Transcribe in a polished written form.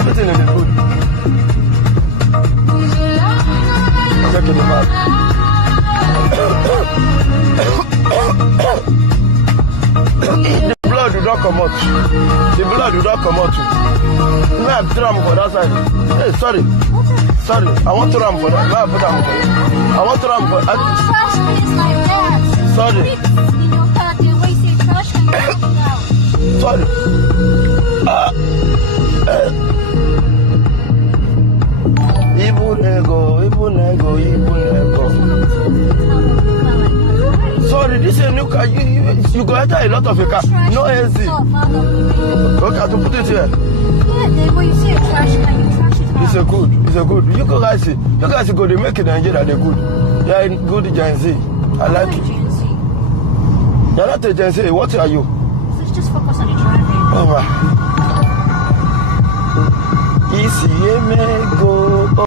Everything is good. Check in the map. The blood will not come out. The blood will not come out. You may have tram for that side. Hey, sorry. Sorry. I want tram for that. I want tram for that. Trash is like that. Sorry. You wasted trash can you Sorry. Sorry, this is a new car. You go enter a lot of a car. No AC. Okay, to put it here. Yeah, then when you see a trash can, you trash it out. It's a good. It's a good. You guys see. You guys go. They make it in Nigeria. They're good. They're good Gen Z. I like it. You're not a Gen Z. What are you? Let's just focus on the driving. Oh my. Easy,